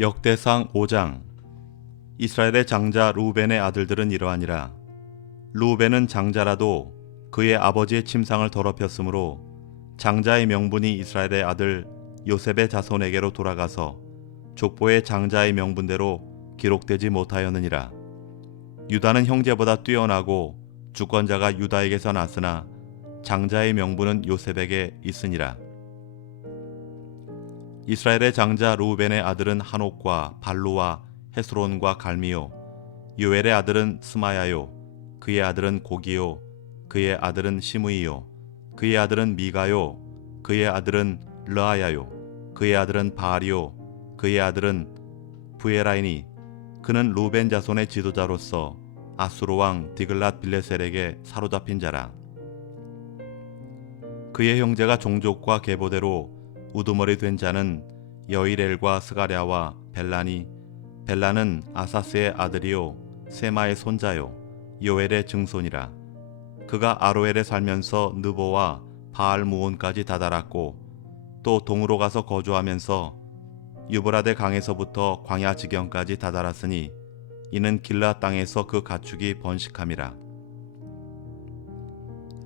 역대상 5장. 이스라엘의 장자 르우벤의 아들들은 이러하니라. 르우벤은 장자라도 그의 아버지의 침상을 더럽혔으므로 장자의 명분이 이스라엘의 아들 요셉의 자손에게로 돌아가서 족보의 장자의 명분대로 기록되지 못하였느니라. 유다는 형제보다 뛰어나고 주권자가 유다에게서 났으나 장자의 명분은 요셉에게 있으니라. 이스라엘의 장자 르우벤의 아들은 한옥과 발루와 헤스론과 갈미요. 요엘의 아들은 스마야요. 그의 아들은 고기요. 그의 아들은 시므이요. 그의 아들은 미가요. 그의 아들은 르아야요. 그의 아들은 바알이요. 그의 아들은 부에라이니. 그는 르우벤 자손의 지도자로서 아수르 왕 디글랏 빌레셀에게 사로잡힌 자라. 그의 형제가 종족과 계보대로 우두머리 된 자는 여이렐과 스가랴와 벨라니. 벨라는 아사스의 아들이요 세마의 손자요 요엘의 증손이라. 그가 아로엘에 살면서 느보와 바알무온까지 다다랐고 또 동으로 가서 거주하면서 유브라데 강에서부터 광야 지경까지 다다랐으니 이는 길라 땅에서 그 가축이 번식함이라.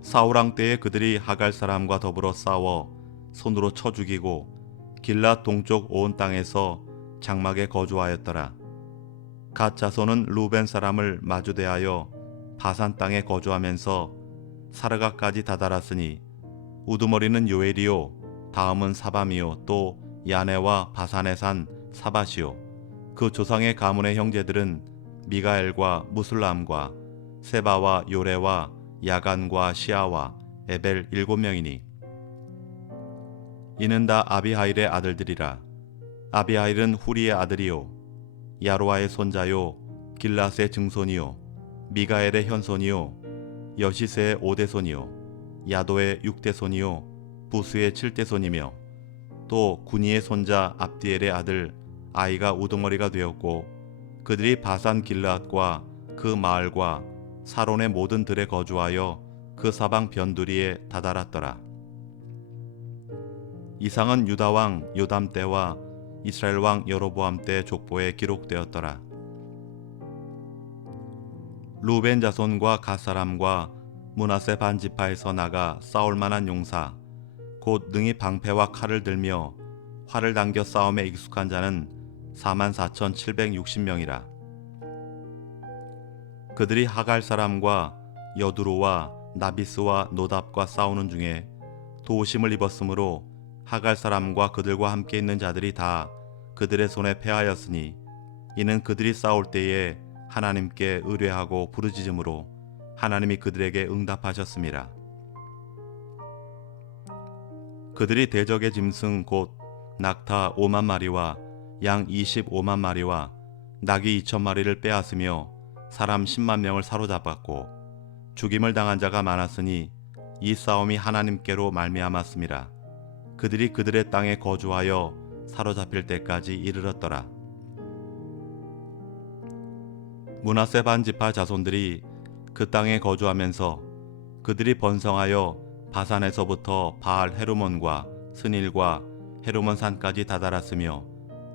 사울 왕 때에 그들이 하갈 사람과 더불어 싸워 손으로 쳐 죽이고 길라 동쪽 온 땅에서 장막에 거주하였더라. 갓 자손은 르우벤 사람을 마주대하여 바산 땅에 거주하면서 사르가까지 다다랐으니 우두머리는 요엘이요 다음은 사밤이요 또 야네와 바산에 산 사밧이요. 그 조상의 가문의 형제들은 미가엘과 무술람과 세바와 요레와 야간과 시아와 에벨 7명이니 이는 다 아비하일의 아들들이라. 아비하일은 후리의 아들이요 야로아의 손자요 길랏의 증손이요 미가엘의 현손이요 여시세의 5대손이요 야도의 6대손이요 부스의 7대손이며 또 구니의 손자 압디엘의 아들 아이가 우두머리가 되었고 그들이 바산 길랏과 그 마을과 사론의 모든 들에 거주하여 그 사방 변두리에 다다랐더라. 이상은 유다 왕 요담 때와 이스라엘 왕 여로보암 때 족보에 기록되었더라. 르우벤 자손과 갓 사람과 므낫세 반 지파에서 나가 싸울 만한 용사 곧 능히 방패와 칼을 들며 활을 당겨 싸움에 익숙한 자는 44,760명이라. 그들이 하갈 사람과 여두루와 나비스와 노답과 싸우는 중에 도우심을 입었으므로 하갈 사람과 그들과 함께 있는 자들이 다 그들의 손에 패하였으니 이는 그들이 싸울 때에 하나님께 의뢰하고 부르짖음으로 하나님이 그들에게 응답하셨습니다. 그들이 대적의 짐승 곧 낙타 5만 마리와 양 25만 마리와 낙이 2천 마리를 빼앗으며 사람 10만 명을 사로잡았고 죽임을 당한 자가 많았으니 이 싸움이 하나님께로 말미암았습니다. 그들이 그들의 땅에 거주하여 사로잡힐 때까지 이르렀더라. 므낫세 반 지파 자손들이 그 땅에 거주하면서 그들이 번성하여 바산에서부터 바알 헤르몬과 스닐과 헤르몬 산까지 다다랐으며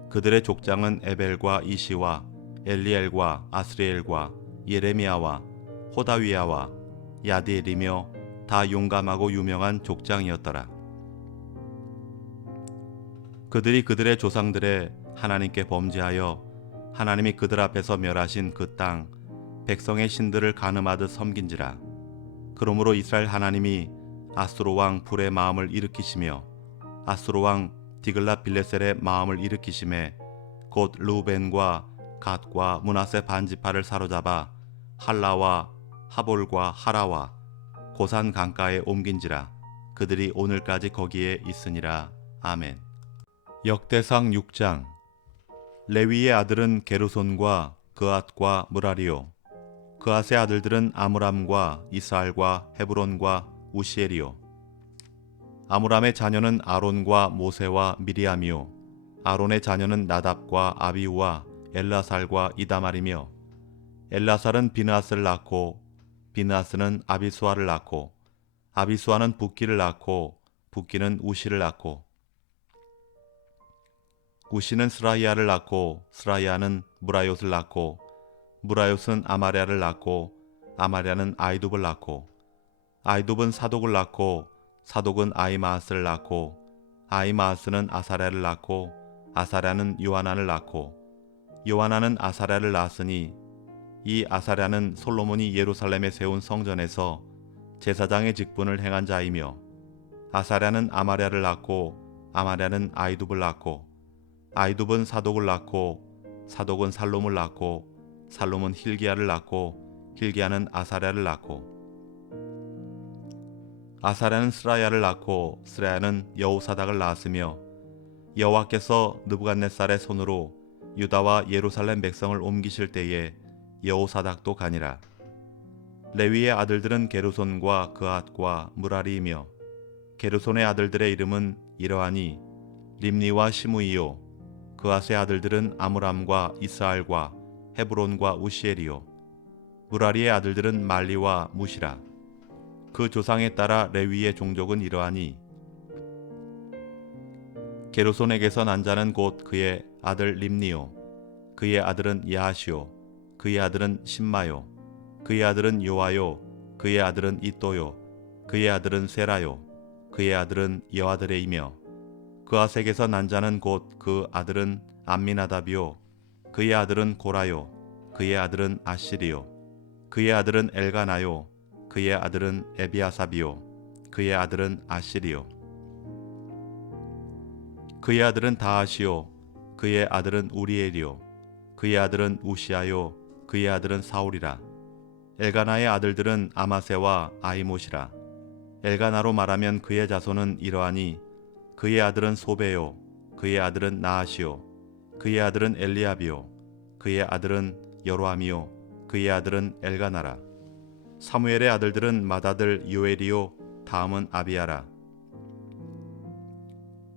그들의 족장은 에벨과 이시와 엘리엘과 아스리엘과 예레미야와 호다위야와 야디엘이며 다 용감하고 유명한 족장이었더라. 그들이 그들의 조상들의 하나님께 범죄하여 하나님이 그들 앞에서 멸하신 그 땅 백성의 신들을 간음하듯 섬긴지라. 그러므로 이스라엘 하나님이 아수르 왕 불의 마음을 일으키시며 아수르 왕 디글랏 빌레셀의 마음을 일으키심에 곧 르우벤과 갓과 므낫세 반 지파를 사로잡아 할라와 하볼과 하라와 고산 강가에 옮긴지라. 그들이 오늘까지 거기에 있으니라. 아멘. 역대상 6장. 레위의 아들은 게르손과 그앗과 무라리요. 그앗의 아들들은 아므람과 이스알과 헤브론과 우시엘이요. 아므람의 자녀는 아론과 모세와 미리암이요. 아론의 자녀는 나답과 아비우와 엘라살과 이다말이며 엘라살은 비느하스를 낳고 비느하스는 아비수아를 낳고 아비수아는 붓기를 낳고 붓기는 우시를 낳고 구시는 스라이아를 낳고 스라이아는 무라욤을 낳고 무라욤은 아마랴를 낳고 아마랴는 아이둡을 낳고 아이둡은 사독을 낳고 사독은 아이마아스를 낳고 아이마아스는 아사랴를 낳고 아사랴는 요하난을 낳고 요하난은 아사랴를 낳았으니 이 아사랴는 솔로몬이 예루살렘에 세운 성전에서 제사장의 직분을 행한 자이며 아사랴는 아마랴를 낳고 아마랴는 아이둡을 낳고 아이둡은 사독을 낳고 사독은 살롬을 낳고 살롬은 힐기야를 낳고 힐기야는 아사랴를 낳고 아사랴는 스라야를 낳고 스라야는 여호사닥을 낳았으며 여호와께서 느부갓네살의 손으로 유다와 예루살렘 백성을 옮기실 때에 여호사닥도 가니라. 레위의 아들들은 게르손과 그앗과 무라리이며 게르손의 아들들의 이름은 이러하니 림니와 시므이요 그앗의 아들들은 아므람과 이스알과 헤브론과 우시엘이요 무라리의 아들들은 말리와 무시라. 그 조상에 따라 레위의 종족은 이러하니 게르손에게서 난 자는 곧 그의 아들 림니요 그의 아들은 야하시요 그의 아들은 심마요 그의 아들은 요아요 그의 아들은 이또요 그의 아들은 세라요 그의 아들은 여아드레이며 그아색에서 난 자는 곧 그 아들은 암미나답이요 그의 아들은 고라요 그의 아들은 아시리요 그의 아들은 엘가나요 그의 아들은 에비아삽이요 그의 아들은 아시리요 그의 아들은 다하시요 그의 아들은 우리엘이요 그의 아들은 우시아요 그의 아들은 사울이라. 엘가나의 아들들은 아마세와 아이못이라. 엘가나로 말하면 그의 자손은 이러하니 그의 아들은 소베요 그의 아들은 나하시요 그의 아들은 엘리압이요 그의 아들은 여로함이요 그의 아들은 엘가나라. 사무엘의 아들들은 맏아들 요엘이요 다음은 아비야라.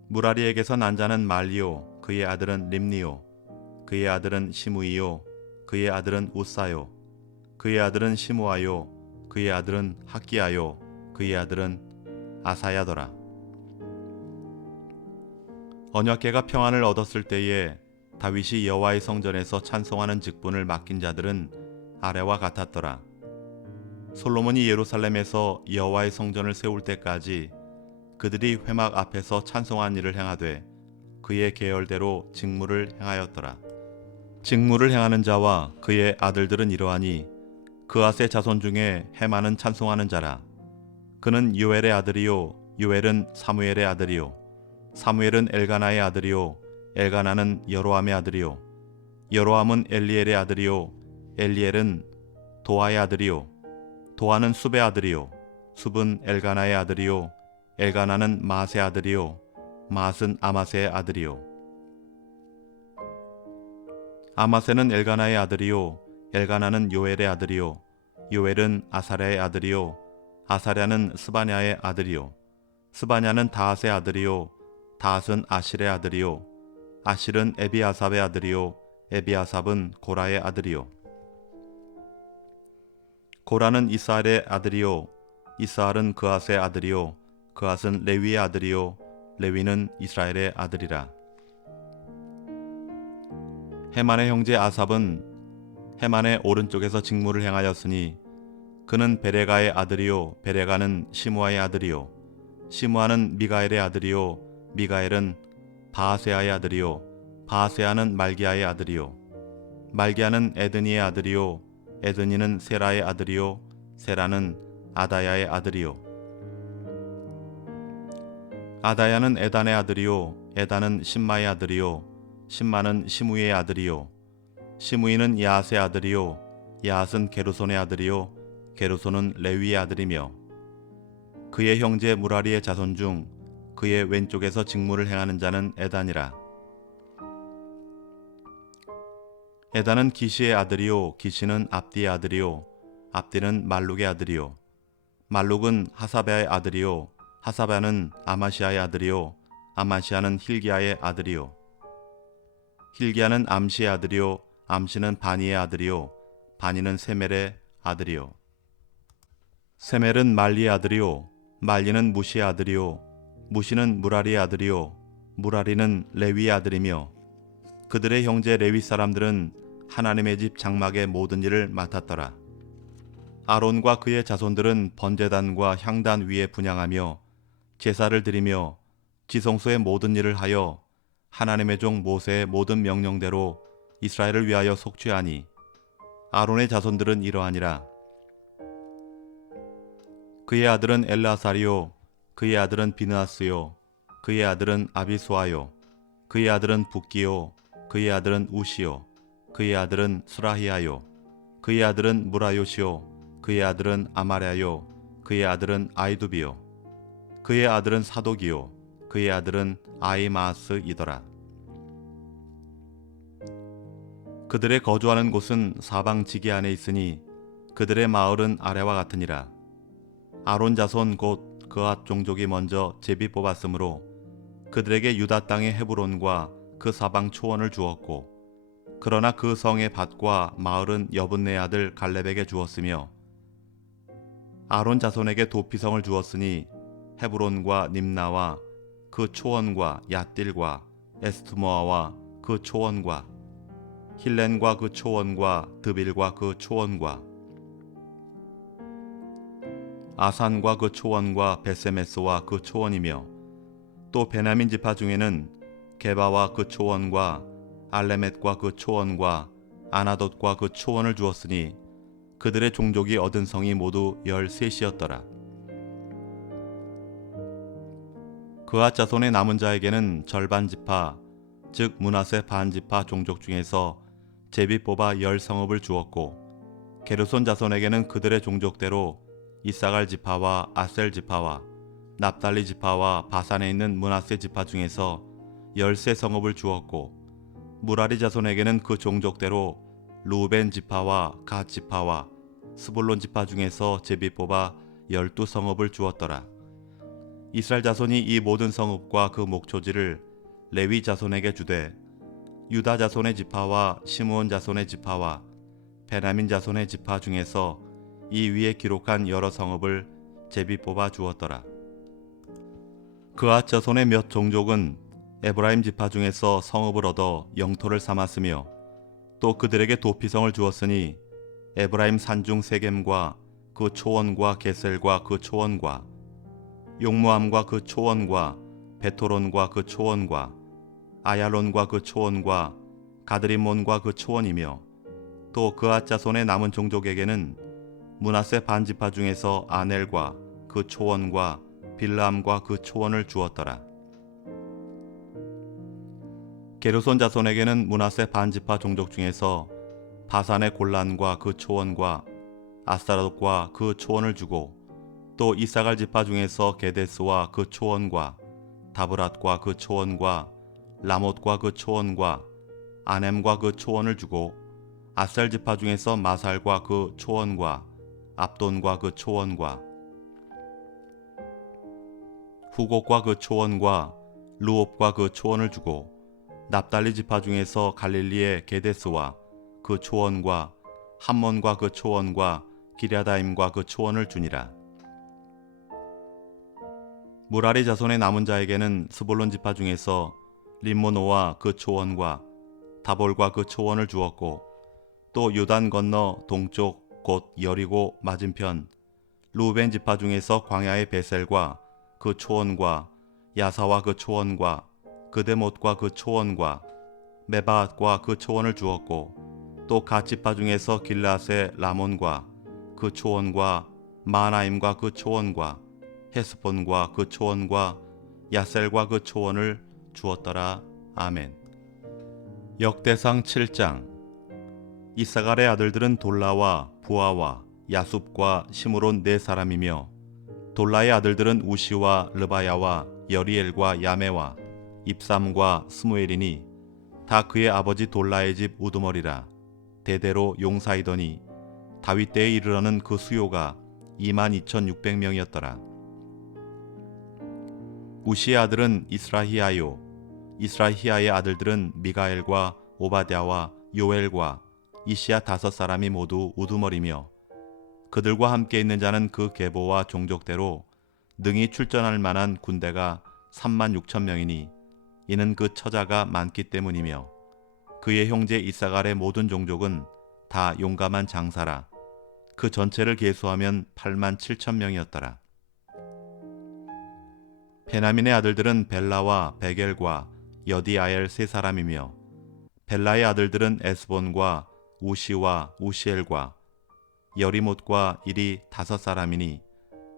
무라리에게서 난 자는 말리요 그의 아들은 림니요 그의 아들은 시므이요 그의 아들은 우사요 그의 아들은 시므아요 그의 아들은 학기야요 그의 아들은 아사야더라. 언약궤가 평안을 얻었을 때에 다윗이 여호와의 성전에서 찬송하는 직분을 맡긴 자들은 아래와 같았더라. 솔로몬이 예루살렘에서 여호와의 성전을 세울 때까지 그들이 회막 앞에서 찬송한 일을 행하되 그의 계열대로 직무를 행하였더라. 직무를 행하는 자와 그의 아들들은 이러하니 그앗의 자손 중에 헤만은 찬송하는 자라. 그는 요엘의 아들이요 요엘은 사무엘의 아들이요 사무엘은 엘가나의 아들이요 엘가나는 여로함의 아들이요 여로함은 엘리엘의 아들이요 엘리엘은 도아의 아들이요 도아는 숲의 아들이요 숲은 엘가나의 아들이요 엘가나는 마스의 아들이요 마스는 아마세의 아들이요 아마세는 엘가나의 아들이요 엘가나는 요엘의 아들이요 요엘은 아사랴의 아들이요 아사랴는 스바냐의 아들이요 스바냐는 다핫의 아들이요 다핫은 아실의 아들이요 아실은 에비아삽의 아들이요 에비아삽은 고라의 아들이요 고라는 이스알의 아들이요 이스알은 그앗의 아들이요 그앗은 레위의 아들이요 레위는 이스라엘의 아들이라. 헤만의 형제 아삽은 헤만의 오른쪽에서 직무를 행하였으니 그는 베레가의 아들이요 베레가는 시므아의 아들이요 시므아는 미가엘의 아들이요 미가엘은 바하세아의 아들이요 바하세아는 말기야의 아들이요 말기야는 에드니의 아들이요 에드니는 세라의 아들이요 세라는 아다야의 아들이요 아다야는 에단의 아들이요 에단은 심마의 아들이요 심마는 시므이의 아들이요 시므이는 야앗의 아들이요 야앗은 게르손의 아들이요 게르손은 레위의 아들이며 그의 형제 무라리의 자손 중 그의 왼쪽에서 직무를 행하는 자는 에단이라. 에단은 기시의 아들이요 기시는 압디의 아들이요 압디는 말룩의 아들이요 말룩은 하사베아의 아들이요 하사베아는 아마시아의 아들이요 아마시아는 힐기야의 아들이요 힐기야는 암시의 아들이요 암시는 바니의 아들이요 바니는 세멜의 아들이요 세멜은 말리의 아들이요 말리는 무시의 아들이요 무시는 무라리의 아들이요 무라리는 레위의 아들이며 그들의 형제 레위 사람들은 하나님의 집 장막의 모든 일을 맡았더라. 아론과 그의 자손들은 번제단과 향단 위에 분향하며 제사를 드리며 지성소의 모든 일을 하여 하나님의 종 모세의 모든 명령대로 이스라엘을 위하여 속죄하니 아론의 자손들은 이러하니라. 그의 아들은 엘라사리요, 그의 아들은 비느하스요, 그의 아들은 아비수아요, 그의 아들은 붓기요, 그의 아들은 우시요, 그의 아들은 스라히아요, 그의 아들은 무라요시요, 그의 아들은 아마랴요, 그의 아들은 아이두비요, 그의 아들은 사독이요, 그의 아들은 아이마스이더라. 그들의 거주하는 곳은 사방 지기 안에 있으니 그들의 마을은 아래와 같으니라. 아론 자손 곧 그앗 종족이 먼저 제비 뽑았으므로 그들에게 유다 땅의 헤브론과 그 사방 초원을 주었고, 그러나 그 성의 밭과 마을은 여분네 아들 갈렙에게 주었으며, 아론 자손에게 도피성을 주었으니 헤브론과 림나와 그 초원과 얏딜과 에스트모아와 그 초원과 힐렌과 그 초원과 드빌과 그 초원과 아산과 그 초원과 베세메스와 그 초원이며, 또 베냐민 지파 중에는 게바와 그 초원과 알레멧과 그 초원과 아나돗과 그 초원을 주었으니 그들의 종족이 얻은 성이 모두 13이었더라. 그앗 자손의 남은 자에게는 절반 지파, 즉 므낫세 반 지파 종족 중에서 제비 뽑아 10성읍을 주었고, 게르손 자손에게는 그들의 종족대로 이사갈 지파와 아셀 지파와 납달리 지파와 바산에 있는 므낫세 지파 중에서 13성읍을 주었고, 무라리 자손에게는 그 종족대로 루벤 지파와 갓 지파와 스불론 지파 중에서 제비 뽑아 12성읍을 주었더라. 이스라엘 자손이 이 모든 성읍과 그 목초지를 레위 자손에게 주되, 유다 자손의 지파와 시므온 자손의 지파와 베냐민 자손의 지파 중에서 이 위에 기록한 여러 성읍을 제비 뽑아 주었더라. 그앗 자손의 몇 종족은 에브라임 지파 중에서 성읍을 얻어 영토를 삼았으며, 또 그들에게 도피성을 주었으니 에브라임 산중 세겜과 그 초원과 게셀과 그 초원과 용무암과 그 초원과 베토론과 그 초원과 아얄론과 그 초원과 가드리몬과 그 초원이며, 또 그앗 자손의 남은 종족에게는 므낫세 반 지파 중에서 아넬과 그 초원과 빌람과 그 초원을 주었더라. 게르손 자손에게는 므낫세 반 지파 종족 중에서 바산의 골란과 그 초원과 아스타롯과 그 초원을 주고, 또 이사갈 지파 중에서 게데스와 그 초원과 다브랏과 그 초원과 라못과 그 초원과 아넴과 그 초원을 주고, 아셀 지파 중에서 마살과 그 초원과 압돈과 그 초원과 후곡과 그 초원과 루옵과 그 초원을 주고, 납달리 지파 중에서 갈릴리의 게데스와 그 초원과 함몬과 그 초원과 기랴다임과 그 초원을 주니라. 무라리 자손의 남은 자에게는 스불론 지파 중에서 림모노와 그 초원과 다볼과 그 초원을 주었고, 또 요단 건너 동쪽 곧 여리고 맞은편 루벤 지파 중에서 광야의 베셀과 그 초원과 야사와 그 초원과 그데못과 그 초원과 메바앗과 그 초원을 주었고, 또 갓 지파 중에서 길라세 라몬과 그 초원과 마나임과 그 초원과 헤스본과 그 초원과 야셀과 그 초원을 주었더라. 아멘. 역대상 7장. 이사갈의 아들들은 돌라와 부아와 야숲과 시므론 네 사람이며, 돌라의 아들들은 우시와 르바야와 여리엘과 야메와 입삼과 스무엘이니 다 그의 아버지 돌라의 집 우두머리라. 대대로 용사이더니 다윗 때에 이르러는 그 수요가 22,600명이었더라. 우시의 아들은 이스라히아요. 이스라히아의 아들들은 미가엘과 오바댜와 요엘과 이시야 5사람이 모두 우두머리며, 그들과 함께 있는 자는 그 계보와 종족대로 능히 출전할 만한 군대가 36,000명이니 이는 그 처자가 많기 때문이며, 그의 형제 이사갈의 모든 종족은 다 용감한 장사라. 그 전체를 계수하면 8만 7천 명이었더라. 베냐민의 아들들은 벨라와 베겔과 여디아엘 세 사람이며 벨라의 아들들은 에스본과 우시와 우시엘과 여리못과 일이 5사람이니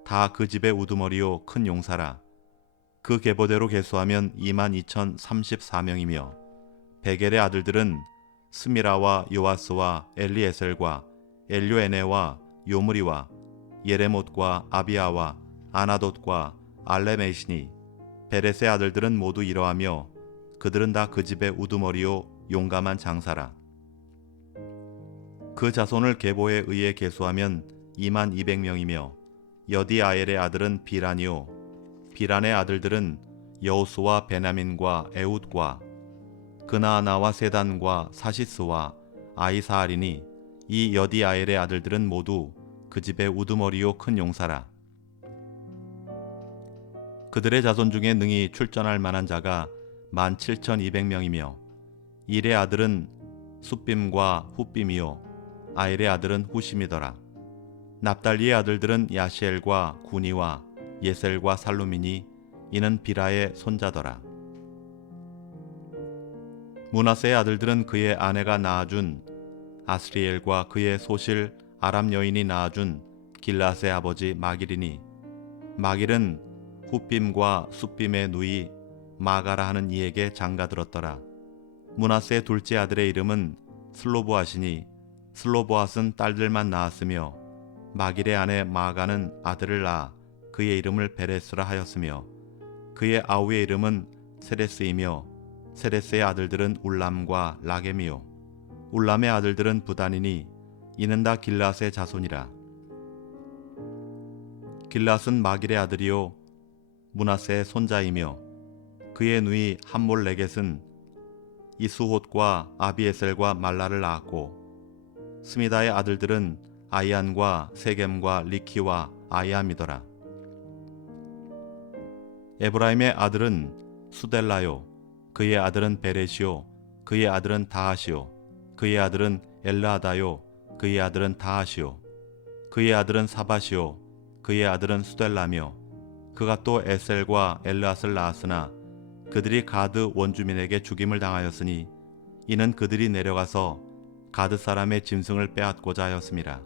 다 그 집의 우두머리요 큰 용사라. 그 계보대로 계수하면 2만 2,034명이며 베겔의 아들들은 스미라와 요아스와 엘리에셀과 엘료에네와 요므리와 예레못과 아비아와 아나돗과 알레메시니 베렛의 아들들은 모두 이러하며 그들은 다 그 집의 우두머리요 용감한 장사라. 그 자손을 계보에 의해 계수하면 2만 200명이며 여디아엘의 아들은 비란이요 비란의 아들들은 여우스와 베냐민과 에훗과 그나아나와 세단과 사시스와 아이사알이니 이 여디아엘의 아들들은 모두 그 집의 우두머리요 큰 용사라. 그들의 자손 중에 능히 출전할 만한 자가 17,200명이며 일의 아들은 숫빔과 훗빔이요 아일의 아들은 후심이더라. 납달리의 아들들은 야시엘과 구니와 예셀과 살루미니 이는 비라의 손자더라. 므낫세의 아들들은 그의 아내가 낳아준 아스리엘과 그의 소실 아람 여인이 낳아준 길앗의 아버지 마길이니 마길은 훗빔과 숫빔의 누이 마가라 하는 이에게 장가들었더라. 므낫세의 둘째 아들의 이름은 슬로보앗이니 슬로보앗은 딸들만 낳았으며 마길의 아내 마가는 아들을 낳아 그의 이름을 베레스라 하였으며 그의 아우의 이름은 세레스이며 세레스의 아들들은 울람과 라겜이요 울람의 아들들은 부단이니 이는 다 길앗의 자손이라. 길앗은 마길의 아들이요 므낫세의 손자이며 그의 누이 함몰레겟은 이스톳과 아비에셀과 말라를 낳았고 스미다의 아들들은 아이안과 세겜과 리키와 아이암이더라. 에브라임의 아들은 수델라요 그의 아들은 베렛이요 그의 아들은 다하시요 그의 아들은 엘르아다요 그의 아들은 다하시요 그의 아들은 사바시요 그의 아들은 수델라며 그가 또 에셀과 엘르앗을 낳았으나 그들이 가드 원주민에게 죽임을 당하였으니 이는 그들이 내려가서 가드 사람의 짐승을 빼앗고자 하였음이라.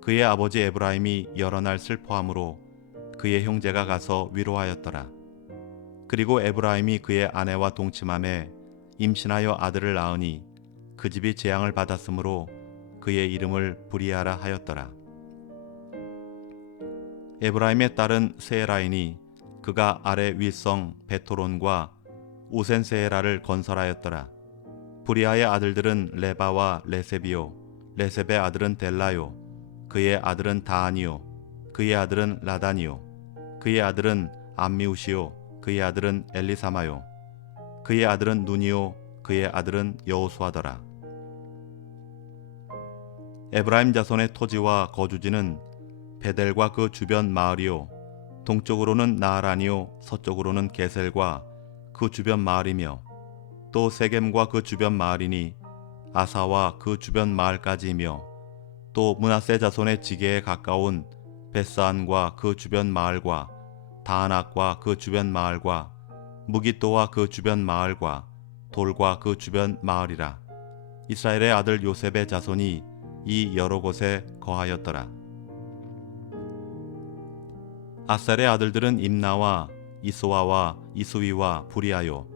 그의 아버지 에브라임이 여러 날 슬퍼함으로 그의 형제가 가서 위로하였더라. 그리고 에브라임이 그의 아내와 동침함에 임신하여 아들을 낳으니 그 집이 재앙을 받았으므로 그의 이름을 브리아라 하였더라. 에브라임의 딸은 세에라이니 그가 아래 윗성 베토론과 우센세에라를 건설하였더라. 브리아의 아들들은 레바와 레셉이요 레셉의 아들은 델라요 그의 아들은 다하니요 그의 아들은 라다니요 그의 아들은 암미우시요 그의 아들은 엘리사마요 그의 아들은 눈이요 그의 아들은 여호수아더라. 에브라임 자손의 토지와 거주지는 베델과 그 주변 마을이요 동쪽으로는 나아란이요 서쪽으로는 게셀과 그 주변 마을이며 또 세겜과 그 주변 마을이니 아사와 그 주변 마을까지이며 또 므낫세 자손의 지게에 가까운 벳사안과 그 주변 마을과 다아낙과 그 주변 마을과 무기또와 그 주변 마을과 돌과 그 주변 마을이라. 이스라엘의 아들 요셉의 자손이 이 여러 곳에 거하였더라. 아셀의 아들들은 임나와 이스와와 이스위와 부리아요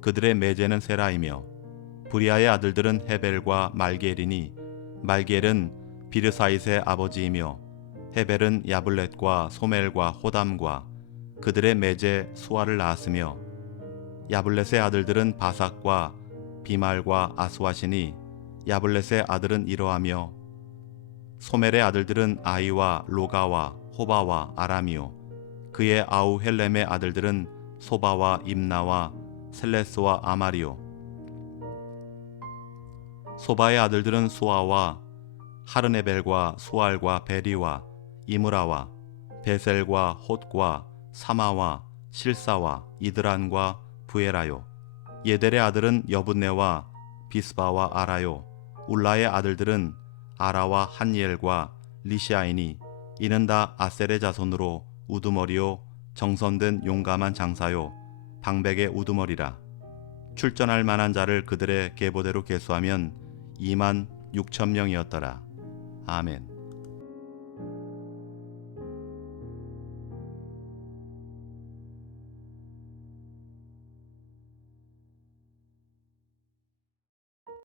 그들의 매제는 세라이며 부리아의 아들들은 헤벨과 말게엘이니 말게엘은 비르사잇의 아버지이며 헤벨은 야블렛과 소멜과 호담과 그들의 매제 수아를 낳았으며 야블렛의 아들들은 바삭과 비말과 아스와시니 야블렛의 아들은 이러하며 소멜의 아들들은 아이와 로가와 호바와 아람이요 그의 아우 헬렘의 아들들은 소바와 임나와 셀레스와 아마리요 소바의 아들들은 수아와 하르네벨과 수알과 베리와 이므라와 베셀과 톳과 사마와 실사와 이드란과 부에라요 예델의 아들은 여분네와 비스바와 아라요. 울라의 아들들은 아라와 한니엘과 리시아이니. 이는 다 아셀의 자손으로 우두머리요 정선된 용감한 장사요 방백의 우두머리라. 출전할 만한 자를 그들의 계보대로 계수하면 2만 6천 명이었더라. 아멘.